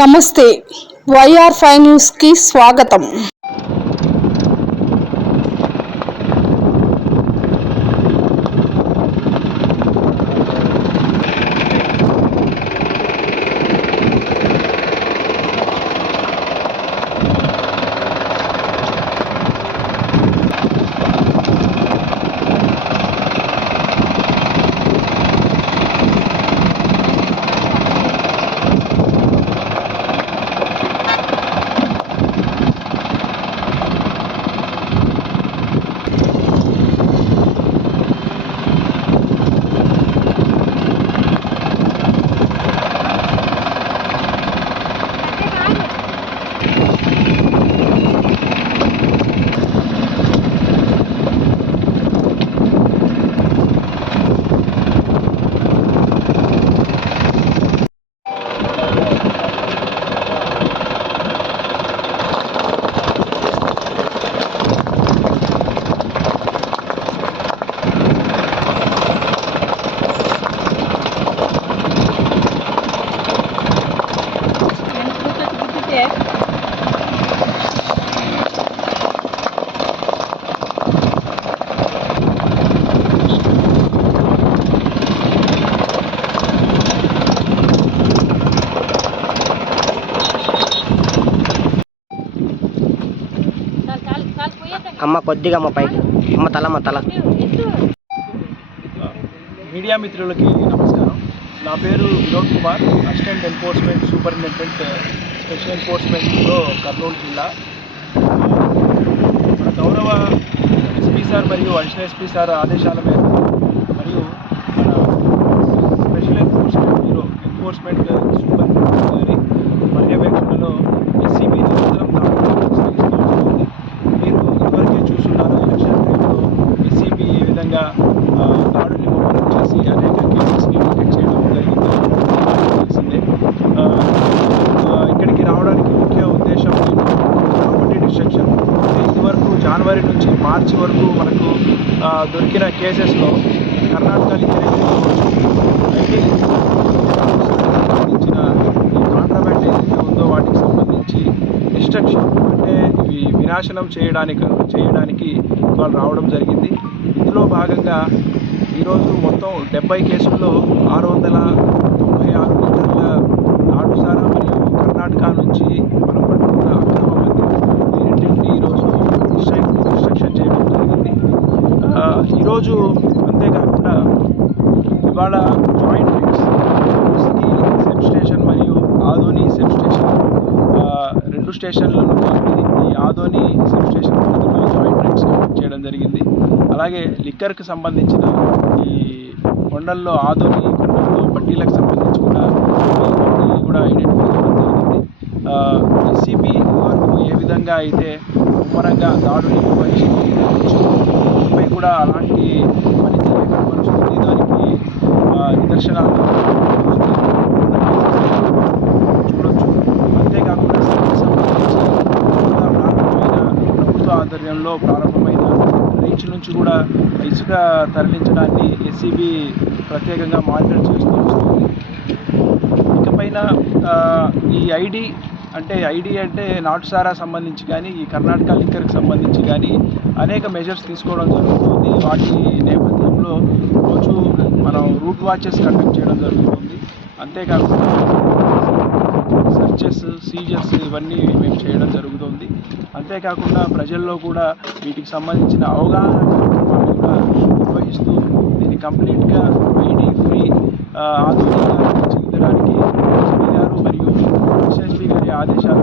నమస్తే YR5 news కి స్వాగతం। అమ్మ కొద్దిగా అమ్మ పైకి అమ్మ తల మీడియా మిత్రులకి నమస్కారం। నా పేరు Vinod Kumar, assistant enforcement superintendent special enforcement bureau Kurnool జిల్లా। మన గౌరవ ఎస్పీ సార్ మరియు అడిషనల్ ఎస్పీ సార్ ఆదేశాల మేరకు మరియు మన special enforcement bureau enforcement superintendent గారి పర్యవేక్షణలో ఎస్సీబీ నిరంతరం సాగిస్తూ వస్తుంది। మీరు ఇదివరకే చూస్తున్నారు, ఎలక్షన్ టైంలో ఎస్సీబీ ఏ విధంగా దాడుల్ని ముమ్మరం చేసి అనేక కేసెస్ని డిటెక్ట్ చేయడం జరిగిందో తెలిసిందే। ఇక్కడికి రావడానికి ముఖ్య ఉద్దేశం ప్రాపర్టీ డిస్ట్రక్షన్। ఇదివరకు జనవరి నుంచి మార్చి వరకు మనకు దొరికిన కేసెస్లో కర్ణాటక అయితే సంబంధించిన ఈ కాంట్రాబ్యాండ్ ఏదైతే ఉందో వాటికి సంబంధించి డిస్ట్రక్షన్ అంటే ఇవి వినాశనం చేయడానికి వాళ్ళు రావడం జరిగింది। ఇందులో భాగంగా ఈరోజు మొత్తం 70 కేసుల్లో 696 లీటర్ల నాటుసారా మరియు కర్ణాటక నుంచి మనం పట్టుకున్న అక్రమ మద్యం ఈ రెండింటిని ఈరోజు డిస్ట్రక్షన్ చేయడం జరిగింది। ఈరోజు అంతేకాకుండా ఇవాళ joint rides city SEB station మరియు ఆదోని సెబ్ స్టేషన్ రెండు స్టేషన్లను కలిపి ఈ ఆదోని సెబ్ స్టేషన్ పరిధిలో జాయింట్ రైడ్స్ చేయడం జరిగింది। అలాగే లిక్కర్కి సంబంధించిన ఈ కొండల్లో పట్టీలకు సంబంధించి కూడా ఐడెంటిఫై చేయడం జరిగింది। ఎస్సీబీ వరకు ఏ విధంగా అయితే ముమ్మరంగా దాడులు నిర్వహించడంపై కూడా అలాంటి పనితీరు కనబరుస్తుంది। దానికి నిదర్శనాలు చూడొచ్చు। అంతేకాకుండా సంబంధించి ప్రభుత్వ ఆధ్వర్యంలో ప్రారంభమైన రీచ్ నుంచి కూడా ఇసుక తరలించడాన్ని ఎస్సీబీ ప్రత్యేకంగా మానిటర్ చేస్తూ వస్తుంది। ఇకపైన ఈ ఐడి అంటే నాటుసారా సంబంధించి కానీ ఈ కర్ణాటక లిక్కర్కి సంబంధించి కానీ అనేక మెజర్స్ తీసుకోవడం జరుగుతుంది। వాటి నేపథ్యంలో రోజు మనం రూట్ వాచెస్ కండక్ట్ చేయడం జరుగుతుంది। అంతేకాకుండా సర్చెస్, సీజర్స్ ఇవన్నీ మేము చేయడం జరుగుతుంది। అంతేకాకుండా ప్రజల్లో కూడా వీటికి సంబంధించిన అవగాహన కార్యక్రమాలు కూడా నిర్వహిస్తూ దీన్ని కంప్లీట్గా ఐడి ఫ్రీ ఆధునికంగా చెందడానికి ఎస్పీ గారు మరియు ఎస్ఎస్పీ గారి ఆదేశాల